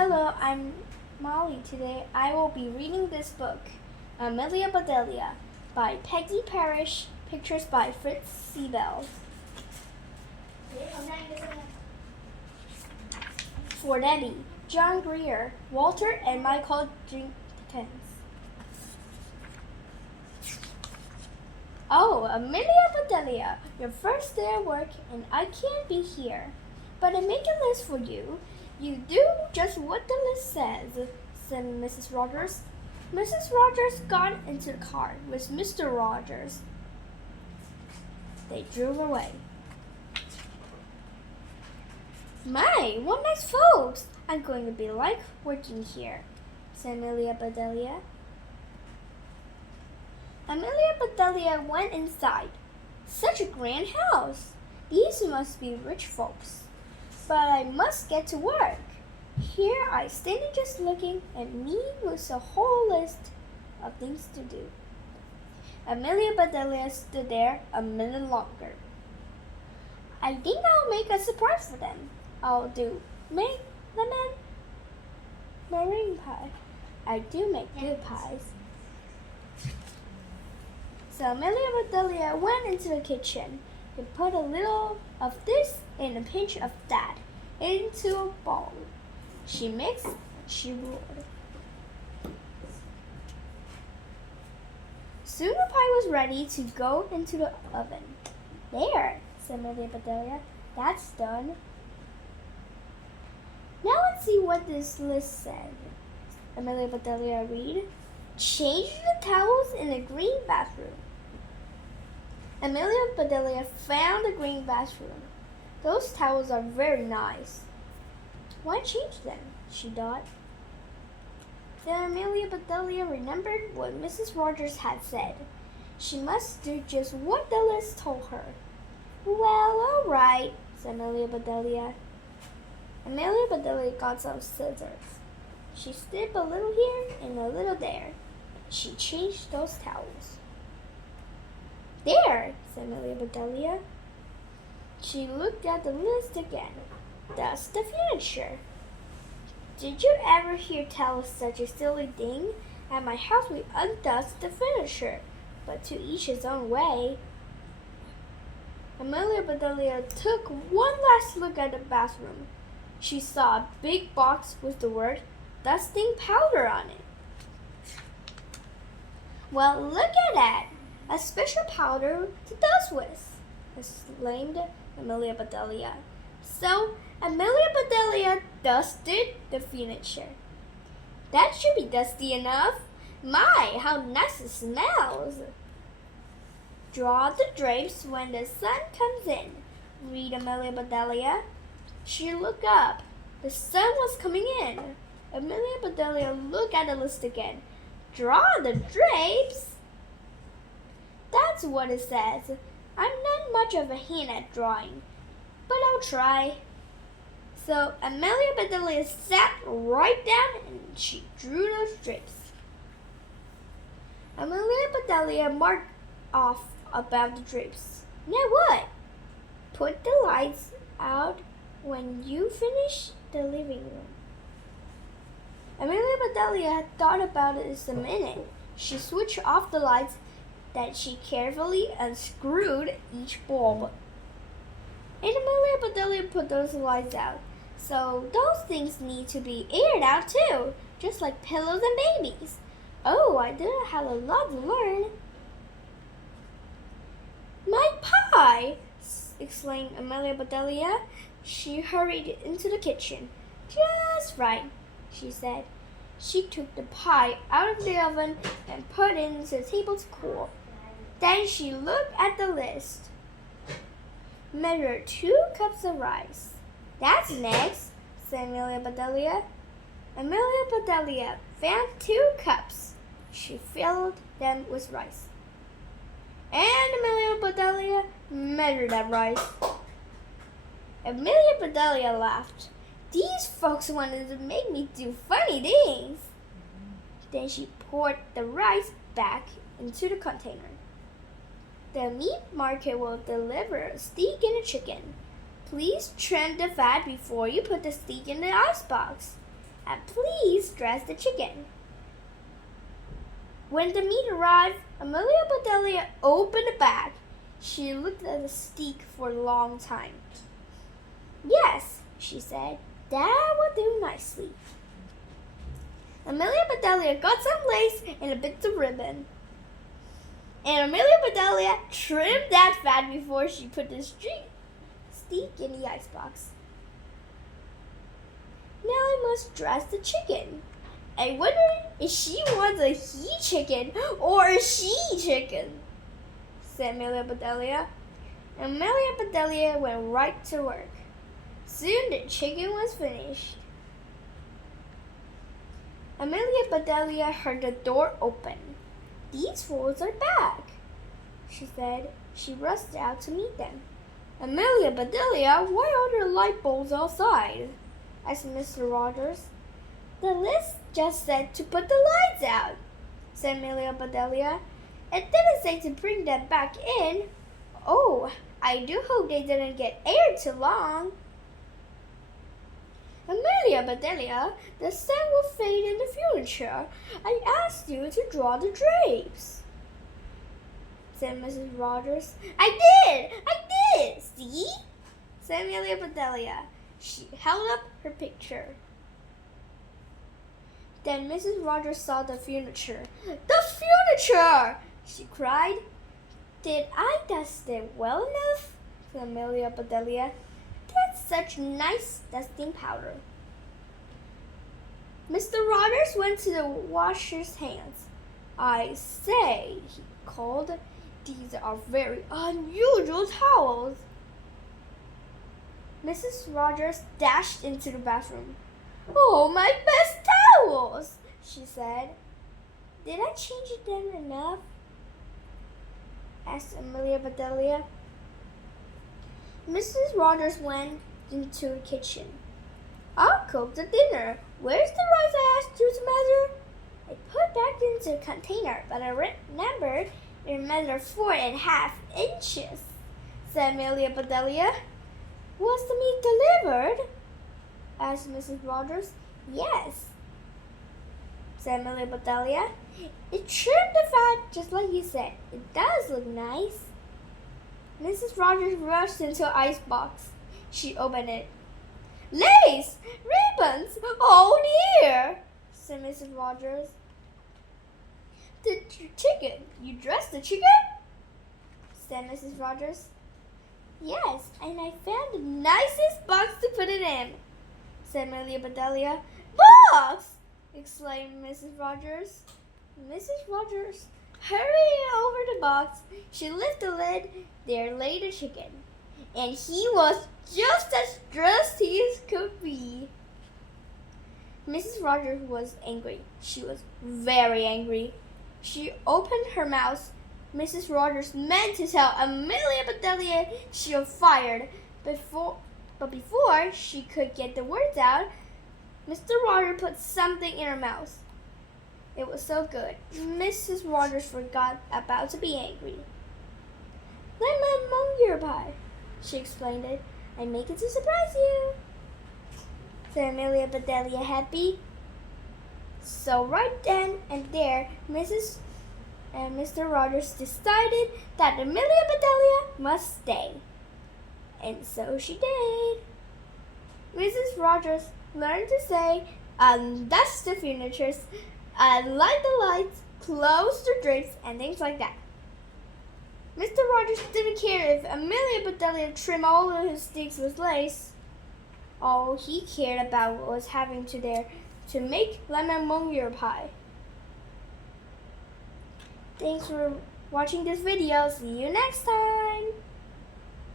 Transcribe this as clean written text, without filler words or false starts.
Hello, I'm Molly. Today I will be reading this book, Amelia Bedelia, by Peggy Parrish, pictures by Fritz Siebel. For Daddy, John Grier, Walter and Michael Jenkins. Oh, Amelia Bedelia, your first day at work and I can't be here. But I make a list for you. You do just what the list says, said Mrs. Rogers. Mrs. Rogers got into the car with Mr. Rogers. They drove away. My, what nice folks! I'm going to be like working here, said Amelia Bedelia. Amelia Bedelia went inside. Such a grand house! These must be rich folks. But I must get to work. Here I stand just looking at me with a whole list of things to do. Amelia Bedelia stood there a minute longer. I think I'll make a surprise for them. I'll do make lemon meringue pie. I do make good pies. So Amelia Bedelia went into the kitchen and put a little of this and a pinch of that into a bowl. She mixed, she roared. Soon the pie was ready to go into the oven. There, said Amelia Bedelia, that's done. Now let's see what this list said. Amelia Bedelia read, change the towels in the green bathroom. Amelia Bedelia found the green bathroom. Those towels are very nice. Why change them? She thought. Then Amelia Bedelia remembered what Mrs. Rogers had said. She must do just what the list told her. Well, all right, said Amelia Bedelia. Amelia Bedelia got some scissors. She snipped a little here and a little there. She changed those towels. There, said Amelia Bedelia. She looked at the list again. That's the furniture. Did you ever hear tell of such a silly thing? At my house we undust the furniture, but to each his own way. Amelia Bedelia took one last look at the bathroom. She saw a big box with the word dusting powder on it. Well, look at that! A special powder to dust with, exclaimed Amelia Bedelia. So Amelia Bedelia dusted the furniture. That should be dusty enough. My, how nice it smells. Draw the drapes when the sun comes in, read Amelia Bedelia. She looked up. The sun was coming in. Amelia Bedelia looked at the list again. Draw the drapes? That's what it says. I'm not much of a hand at drawing, but I'll try. So Amelia Bedelia sat right down and she drew those drapes. Amelia Bedelia marked off about the drapes. Now what? Put the lights out when you finish the living room. Amelia Bedelia had thought about it a minute. She switched off the lights that she carefully unscrewed each bulb. And Amelia Bedelia put those lights out. So those things need to be aired out too, just like pillows and babies. Oh, I didn't have a lot to learn. My pie! Exclaimed Amelia Bedelia. She hurried into the kitchen. Just right, she said. She took the pie out of the oven and put it into the table to cool. Then she looked at the list. Measure 2 cups of rice. That's next, said Amelia Bedelia. Amelia Bedelia found 2 cups. She filled them with rice. And Amelia Bedelia measured that rice. Amelia Bedelia laughed. These folks wanted to make me do funny things. Then she poured the rice back into the container. The meat market will deliver a steak and a chicken. Please trim the fat before you put the steak in the icebox. and please dress the chicken. When the meat arrived, Amelia Bedelia opened the bag. She looked at the steak for a long time. Yes, she said, that will do nicely. Amelia Bedelia got some lace and a bit of ribbon. And Amelia Bedelia trimmed that fat before she put the steak in the icebox. Now I must dress the chicken. I wonder if she wants a he chicken or a she chicken, said Amelia Bedelia. Amelia Bedelia went right to work. Soon the chicken was finished. Amelia Bedelia heard the door open. These fools are back, she said. She rushed out to meet them. Amelia Bedelia, why are there light bulbs outside? Asked Mr. Rogers. The list just said to put the lights out, said Amelia Bedelia. It didn't say to bring them back in. Oh, I do hope they didn't get aired too long. Amelia Bedelia, the sun will fade in the future. I asked you to draw the drapes, said Mrs. Rogers. I did, see, said Amelia Bedelia. She held up her picture. Then Mrs. Rogers saw the furniture. The furniture! She cried. Did I dust it well enough? Said Amelia Bedelia. That's such nice dusting powder. Mr. Rogers went to the washer's hands. I say, he called, these are very unusual towels. Mrs. Rogers dashed into the bathroom. Oh, my best towels, she said. Did I change them enough? Asked Amelia Bedelia. Mrs. Rogers went into the kitchen. I'll cook the dinner. Where's the rice I asked you to measure? I put back into the container, but I remembered it measured 4.5 inches, said Amelia Bedelia. Was the meat delivered? Asked Mrs. Rogers. Yes, said Amelia Bedelia. It trimmed the fat just like you said. It does look nice. Mrs. Rogers rushed into an icebox. She opened it. Lace! Ribbons! Oh dear, said Mrs. Rogers. The chicken. You dressed the chicken? Said Mrs. Rogers. Yes, and I found the nicest box to put it in, said Amelia Bedelia. Box! Exclaimed Mrs. Rogers. Mrs. Rogers hurried over the box. She lifted the lid. There lay the chicken. And he was just as dressed as could be. Mrs. Rogers was angry. She was very angry. She opened her mouth. Mrs. Rogers meant to tell Amelia Bedelia she was fired. But before she could get the words out, Mr. Rogers put something in her mouth. It was so good, Mrs. Rogers forgot about to be angry. Lemon monger pie, she explained it. I make it to surprise you, said Amelia Bedelia happy. So right then and there, Mrs. and Mr. Rogers decided that Amelia Bedelia must stay. And so she did. Mrs. Rogers learned to say, dust the furniture, light the lights, close the drapes, and things like that. Mr. Rogers didn't care if Amelia Bedelia trimmed all of his steaks with lace. All he cared about was having to make lemon monger pie. Thanks for watching this video. See you next time.